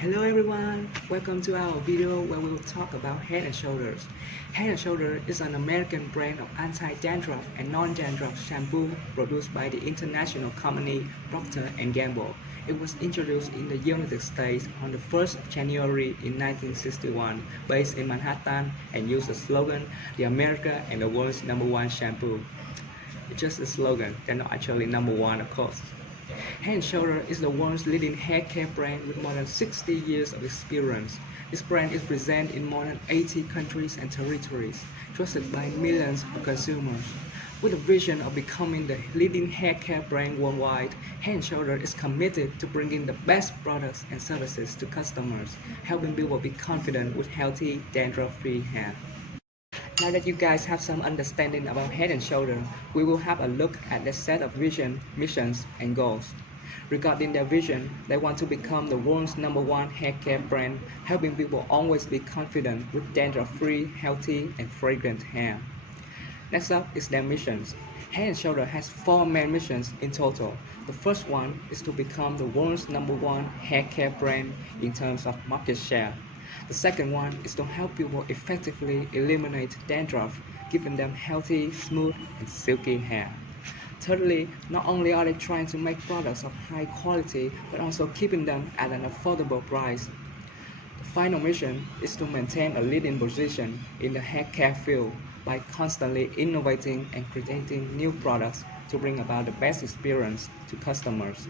Hello everyone, welcome to our video where we will talk about Head and Shoulders. Head and Shoulders is an American brand of anti-dandruff and non-dandruff shampoo produced by the international company Procter&Gamble. It was introduced in the United States on the 1st of January in 1961, based in Manhattan, and used the slogan, "The America and the world's number one shampoo." It's just a slogan, they're not actually number one of course. Head & Shoulders is the world's leading hair care brand with more than 60 years of experience. This brand is present in more than 80 countries and territories, trusted by millions of consumers. With a vision of becoming the leading hair care brand worldwide, Head & Shoulders is committed to bringing the best products and services to customers, helping people be confident with healthy, dandruff-free hair. Now that you guys have some understanding about Head and Shoulders, we will have a look at their set of vision, missions, and goals. Regarding their vision, they want to become the world's number one hair care brand, helping people always be confident with dandruff-free, healthy, and fragrant hair. Next up is their missions. Head & Shoulders has four main missions in total. The first one is to become the world's number one hair care brand in terms of market share. The second one is to help people effectively eliminate dandruff, giving them healthy, smooth, and silky hair. Thirdly, not only are they trying to make products of high quality, but also keeping them at an affordable price. The final mission is to maintain a leading position in the hair care field by constantly innovating and creating new products to bring about the best experience to customers.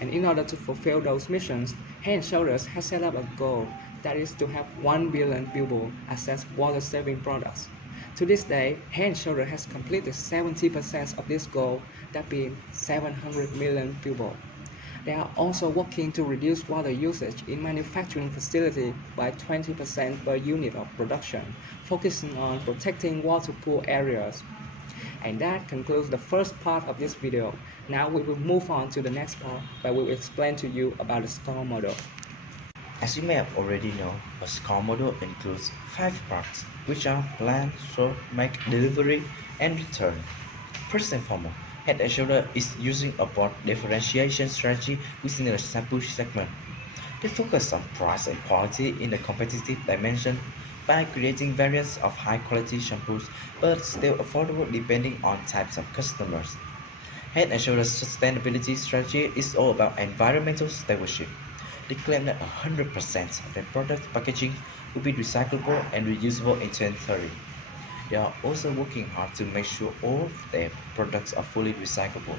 And in order to fulfill those missions, Head & Shoulders has set up a goal that is to have 1 billion people access water-saving products. To this day, Head & Shoulders has completed 70% of this goal, that being 700 million people. They are also working to reduce water usage in manufacturing facilities by 20% per unit of production, focusing on protecting water pool areas. And that concludes the first part of this video. Now we will move on to the next part where we will explain to you about the store model. As you may have already known, a score model includes 5 parts, which are plan, store, make, delivery, and return. First and foremost, Head & Shoulders is using a broad differentiation strategy within the shampoo segment. They focus on price and quality in the competitive dimension by creating variants of high-quality shampoos but still affordable depending on types of customers. Head & Shoulders' sustainability strategy is all about environmental stewardship. They claim that 100% of their product packaging will be recyclable and reusable in 2030. They are also working hard to make sure all of their products are fully recyclable.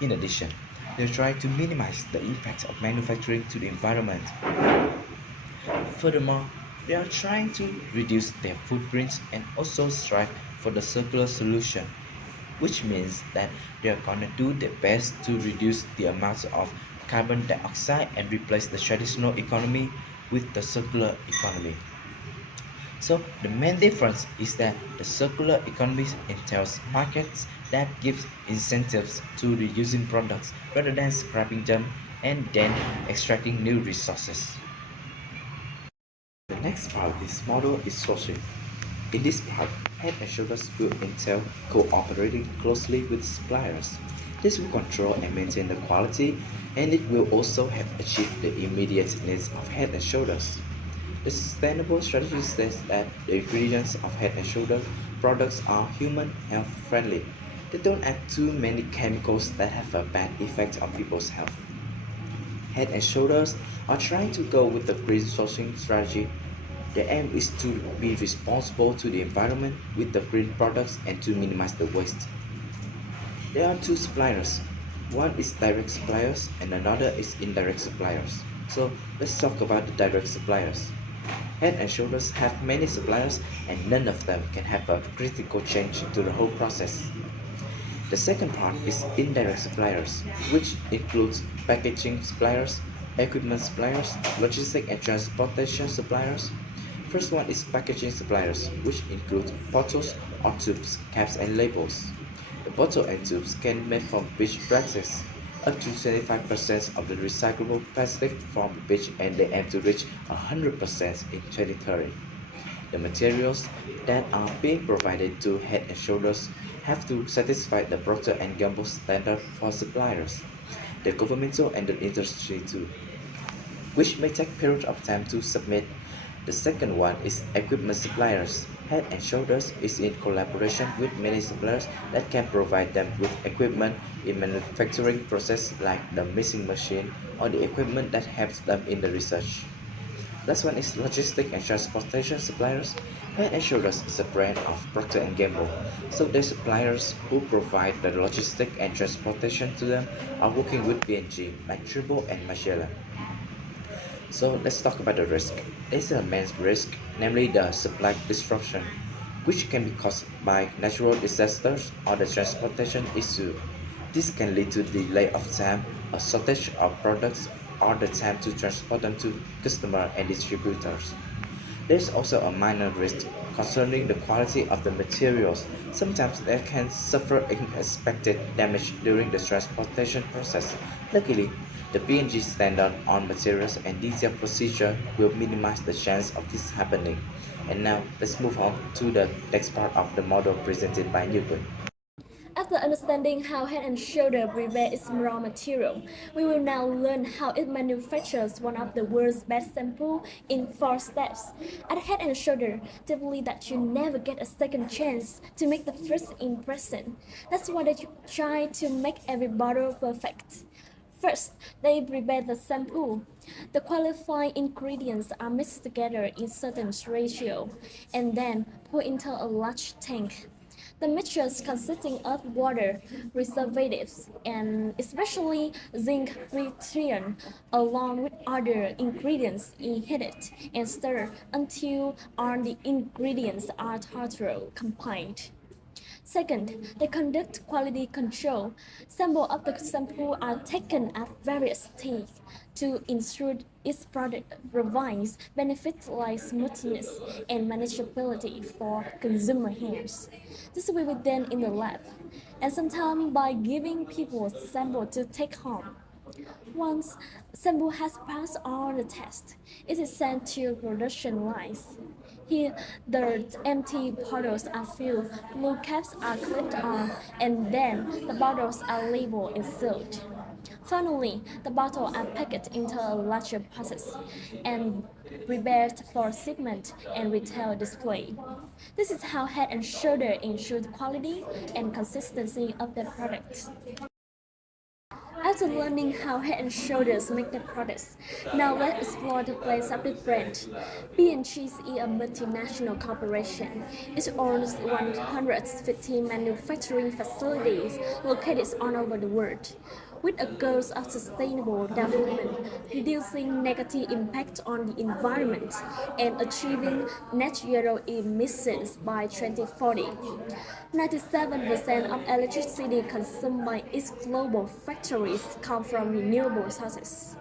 In addition, they try to minimize the impact of manufacturing to the environment. Furthermore, they are trying to reduce their footprints and also strive for the circular solution, which means that they are gonna do their best to reduce the amount of carbon dioxide and replace the traditional economy with the circular economy. So the main difference is that the circular economy entails markets that gives incentives to reusing products rather than scrapping them and then extracting new resources. The next part of this model is sourcing. In this part, Head & Shoulders will entail cooperating closely with suppliers. This will control and maintain the quality, and it will also have achieved the immediate needs of Head & Shoulders. The sustainable strategy says that the ingredients of Head & Shoulders products are human health friendly. They don't add too many chemicals that have a bad effect on people's health. Head & Shoulders are trying to go with the green sourcing strategy. The aim is to be responsible to the environment with the green products and to minimize the waste. There are 2 suppliers. One is direct suppliers and another is indirect suppliers. So let's talk about the direct suppliers. Head & Shoulders have many suppliers and none of them can have a critical change to the whole process. The second part is indirect suppliers, which includes packaging suppliers, equipment suppliers, logistic and transportation suppliers. First one is packaging suppliers, which include bottles or tubes, caps and labels. The bottle and tubes can be made from beach plastics. Up to 25% of the recyclable plastic from the beach, and they aim to reach 100% in 2030. The materials that are being provided to Head & Shoulders have to satisfy the Procter&Gamble standard for suppliers, the governmental and the industry too. which may take periods of time to submit. The second one is equipment suppliers. Head and Shoulders is in collaboration with many suppliers that can provide them with equipment in manufacturing process like the mixing machine or the equipment that helps them in the research. Last one is logistic and transportation suppliers. Head and Shoulders is a brand of Procter&Gamble. So the suppliers who provide the logistic and transportation to them are working with P&G like Triple and Magellan. So let's talk about the risk. There's a main risk, namely the supply disruption, which can be caused by natural disasters or the transportation issue. This can lead to delay of time, a shortage of products, or the time to transport them to customers and distributors. There's also a minor risk concerning the quality of the materials. Sometimes they can suffer unexpected damage during the transportation process. Luckily, the P&G standard on materials and detailed procedure will minimize the chance of this happening. And now, let's move on to the next part of the model presented by Newton. After understanding how Head and Shoulder prepare its raw material, we will now learn how it manufactures one of the world's best shampoo in 4 steps. At Head and Shoulder, they believe that you never get a second chance to make the first impression. That's why they try to make every bottle perfect. First, they prepare the shampoo. The qualifying ingredients are mixed together in certain ratio and then put into a large tank. The mixtures consisting of water, preservatives, and especially zinc tritium, along with other ingredients, is heated and stirred until all the ingredients are totally combined. Second, they conduct quality control. Samples of the shampoo are taken at various stages to ensure its product provides benefits like smoothness and manageability for consumer hands. This will be done in the lab, and sometimes by giving people sample to take home. Once sample has passed all the tests, it is sent to production lines. Here, the empty bottles are filled, blue caps are clipped on, and then the bottles are labeled and sealed. Finally, the bottles are packed into a larger process and prepared for shipment and retail display. This is how Head and Shoulder ensure the quality and consistency of their products. After learning how Head and Shoulders make their products, now let's explore the place of the brand. P&G is a multinational corporation. It owns 150 manufacturing facilities located all over the world, with a goal of sustainable development, reducing negative impact on the environment, and achieving net zero emissions by 2040. 97% of electricity consumed by its global factories come from renewable sources.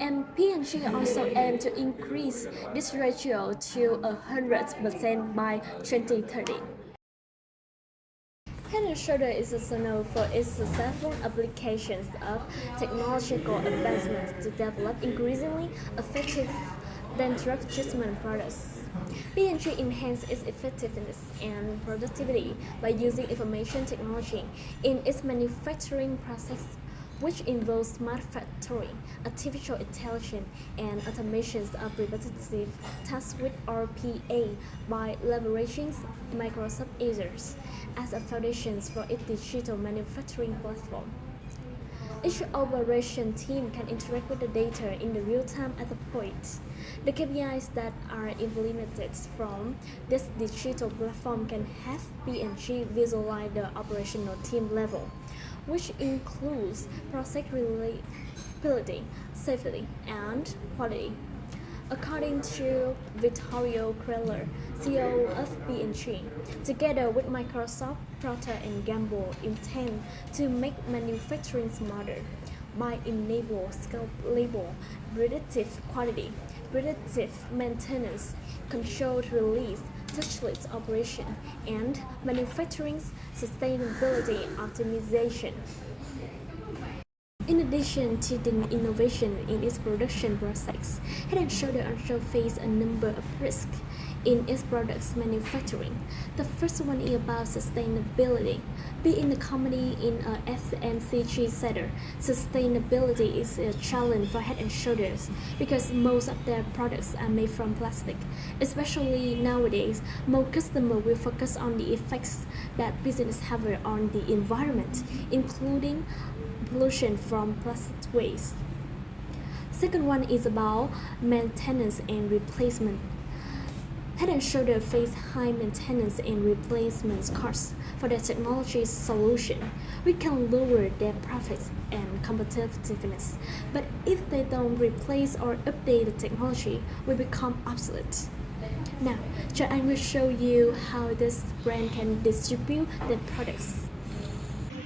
And P&G also aims to increase this ratio to 100% by 2030. Head and Shoulder is also known for its successful applications of technological advancements to develop increasingly effective dandruff treatment products. P&G enhances its effectiveness and productivity by using information technology in its manufacturing process, which involves smart factory, artificial intelligence, and automations of repetitive tasks with RPA by leveraging Microsoft Azure as a foundation for its digital manufacturing platform. Each operation team can interact with the data in the real time at the point. The KPIs that are implemented from this digital platform can have P&G visualize the operational team level, which includes process reliability, safety, and quality. According to Vittorio Kreller, CEO of P&G, together with Microsoft, Procter&Gamble intend to make manufacturing smarter by enabling scalable, predictive quality, predictive maintenance, controlled release, touchless operation, and manufacturing sustainability optimization. In addition to the innovation in its production process, Head and Shoulder also face a number of risks. in its products manufacturing. The first one is about sustainability. Be in the company in a FMCG sector, sustainability is a challenge for Head and Shoulders because most of their products are made from plastic. Especially nowadays, most customers will focus on the effects that business have on the environment, including pollution from plastic waste. Second one is about maintenance and replacement. Head and Shoulders face high maintenance and replacement costs for their technology solution. We can lower their profits and competitiveness, but if they don't replace or update the technology, we become obsolete. Now, John will show you how this brand can distribute their products.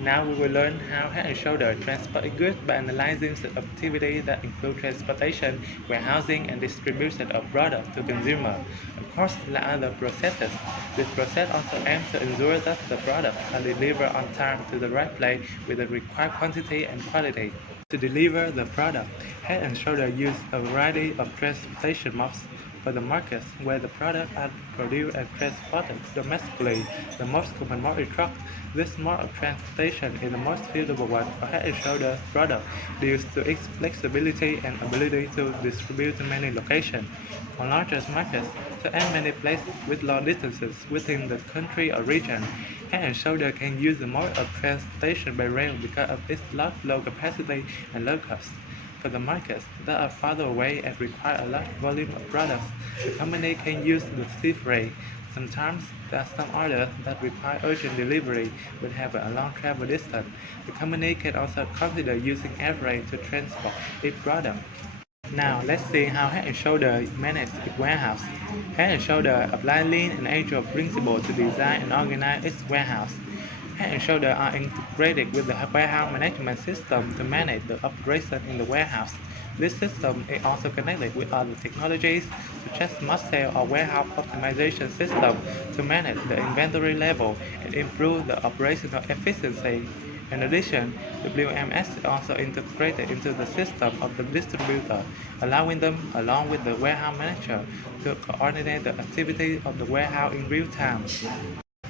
Now we will learn how Head and Shoulders transport goods by analyzing the activities that include transportation, warehousing, and distribution of products to consumers. Of course, there are other processes. This process also aims to ensure that the products are delivered on time to the right place with the required quantity and quality. To deliver the product, Head and Shoulders use a variety of transportation modes. For the markets where the products are produced and transported domestically, the most common mode is truck. This mode of transportation is the most suitable one for Head and Shoulders products due to its flexibility and ability to distribute to many locations. For larger markets, such as many places with long distances within the country or region, Head and Shoulders can use the mode of transportation by rail because of its large low capacity and low cost. For the markets that are farther away and require a large volume of products, the company can use the sea freight. Sometimes there are some orders that require urgent delivery but have a long travel distance. The company can also consider using air freight to transport its product. Now let's see how Head and Shoulders manage its warehouse. Head and Shoulders apply lean and agile principles to design and organize its warehouse. Head and Shoulders are integrated with the warehouse management system to manage the operation in the warehouse. This system is also connected with other technologies such as smart sale or warehouse optimization system to manage the inventory level and improve the operational efficiency. In addition, WMS is also integrated into the system of the distributor, allowing them, along with the warehouse manager, to coordinate the activities of the warehouse in real time.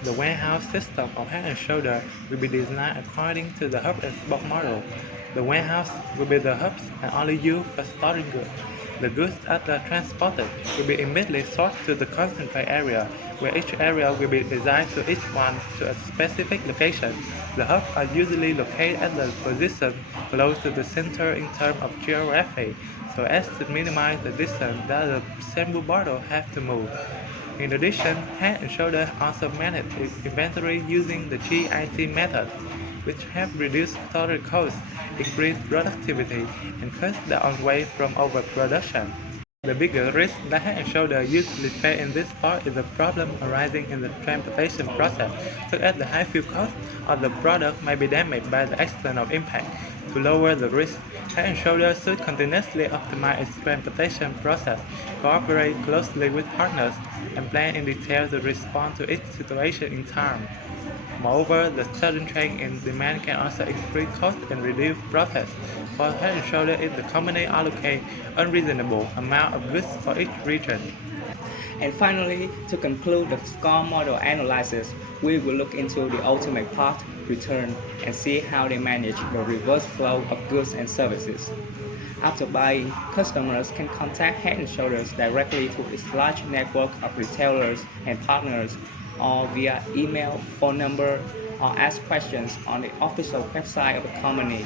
The warehouse system of Head and Shoulders will be designed according to the hub and spoke model. The warehouse will be the hubs and only used for storing goods. The goods after transported will be immediately sorted to the concentrate area, where each area will be designed to each one to a specific location. The hubs are usually located at the position close to the center in terms of geography, so as to minimize the distance that the sample bottle have to move. In addition, Head and Shoulders also manage its inventory using the GIT method, which have reduced total costs, increased productivity, and cut down waste from overproduction. The biggest risk that Head and Shoulders usually face in this part is the problem arising in the transportation process, such as the high fuel cost or the product may be damaged by the external impact. To lower the risk, Head and Shoulders should continuously optimize its transportation process, cooperate closely with partners, and plan in detail to respond to each situation in time. Moreover, the sudden change in demand can also increase costs and reduce profits. For Head and Shoulders, if the company allocates unreasonable amount of goods for each region. And finally, to conclude the SCORE model analysis, we will look into the ultimate part, return, and see how they manage the reverse flow of goods and services. After buying, customers can contact Head and Shoulders directly through its large network of retailers and partners, or via email, phone number, or ask questions on the official website of the company.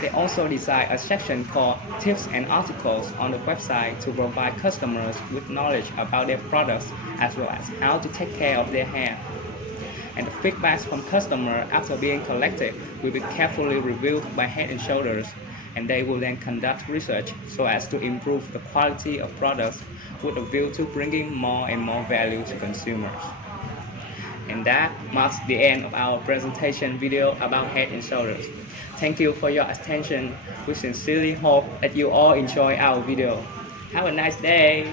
They also design a section called Tips and Articles on the website to provide customers with knowledge about their products as well as how to take care of their hair. And the feedbacks from customers after being collected will be carefully reviewed by Head and Shoulders, and they will then conduct research so as to improve the quality of products with a view to bringing more and more value to consumers. And that marks the end of our presentation video about Head and Shoulders. Thank you for your attention. We sincerely hope that you all enjoy our video. Have a nice day.